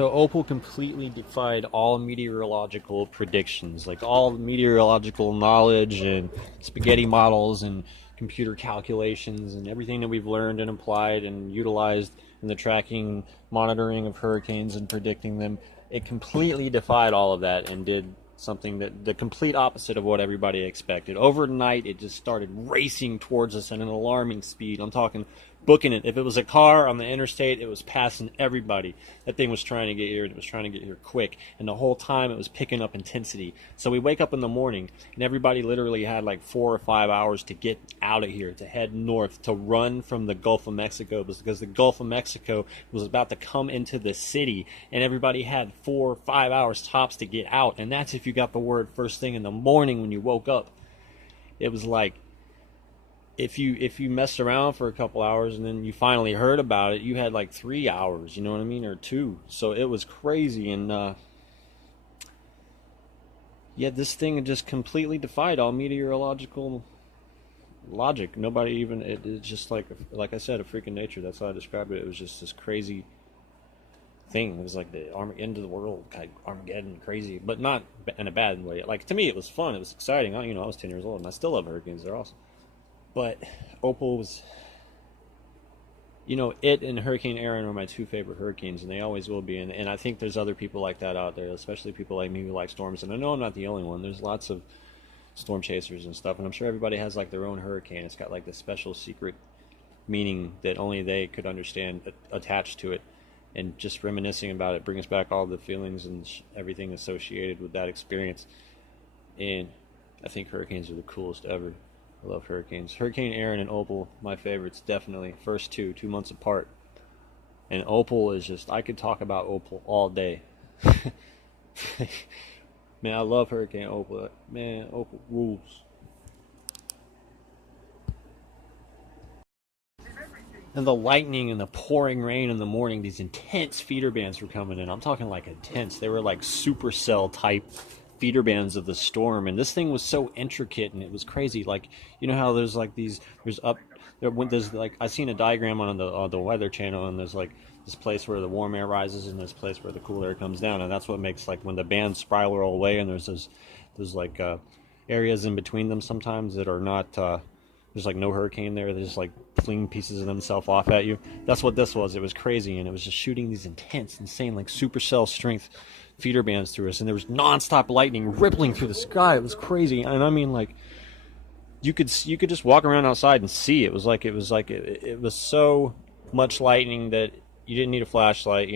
So Opal completely defied all meteorological predictions, like all meteorological knowledge and spaghetti models and computer calculations and everything that we've learned and applied and utilized in the tracking, monitoring of hurricanes and predicting them. It completely defied all of that and did something that the complete opposite of what everybody expected. Overnight, it just started racing towards us at an alarming speed. I'm talking booking it. If it was a car on the interstate, it was passing everybody. That thing was trying to get here. It was trying to get here quick. And the whole time it was picking up intensity. So we wake up in the morning and everybody literally had like 4 or 5 hours to get out of here, to head north, to run from the Gulf of Mexico, because the Gulf of Mexico was about to come into the city and everybody had 4 or 5 hours tops to get out. And that's if you got the word first thing in the morning when you woke up. It was like, if you messed around for a couple hours and then you finally heard about it, you had like 3 hours, you know what I mean, or two. So it was crazy, and yeah, this thing just completely defied all meteorological logic. Nobody even it's just like I said, a freak of nature. That's how I described it. It was just this crazy thing. It was like the end of the world, kind of Armageddon, crazy, but not in a bad way. Like, to me, it was fun. It was exciting. I was 10 years old, and I still love hurricanes. They're awesome. But Opal was, it and Hurricane Aaron are my two favorite hurricanes, and they always will be. And I think there's other people like that out there, especially people like me who like storms. And I know I'm not the only one. There's lots of storm chasers and stuff, and I'm sure everybody has like their own hurricane. It's got like this special secret meaning that only they could understand attached to it. And just reminiscing about it brings back all the feelings and everything associated with that experience. And I think hurricanes are the coolest ever. I love hurricanes. Hurricane Aaron and Opal, my favorites, definitely. First 2 months apart. And Opal is just, I could talk about Opal all day. Man, I love Hurricane Opal. Man, Opal rules. And the lightning and the pouring rain in the morning, these intense feeder bands were coming in. I'm talking like intense. They were like supercell type feeder bands of the storm. And this thing was so intricate and it was crazy. Like, you know how there's like there's like, I seen a diagram on the Weather Channel, and there's like this place where the warm air rises and this place where the cool air comes down. And that's what makes, like, when the bands spiral away and there's like areas in between them sometimes that are not, there's like no hurricane there. They just like fling pieces of themselves off at you. That's what this was. It was crazy, and it was just shooting these intense, insane, like supercell strength feeder bands through us, and there was nonstop lightning rippling through the sky. It was crazy, and I mean, like, you could just walk around outside and see. It was so much lightning that you didn't need a flashlight,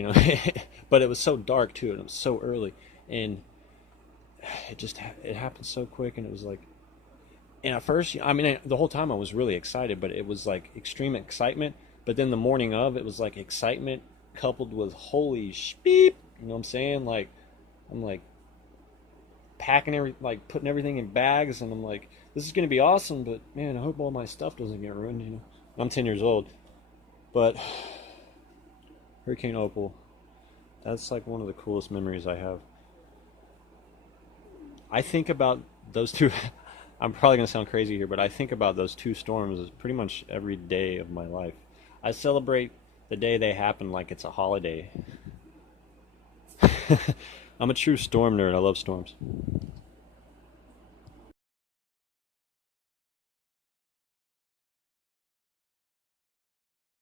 but it was so dark too, and it was so early, and it happened so quick, and it was like. And at first, I mean, the whole time I was really excited, but it was like extreme excitement. But then the morning of, it was like excitement coupled with holy beep. You know what I'm saying? Like, I'm like putting everything in bags, and I'm like, this is gonna be awesome. But man, I hope all my stuff doesn't get ruined. I'm 10 years old, but Hurricane Opal, that's like one of the coolest memories I have. I think about those two. I'm probably going to sound crazy here, but I think about those two storms pretty much every day of my life. I celebrate the day they happen like it's a holiday. I'm a true storm nerd. I love storms.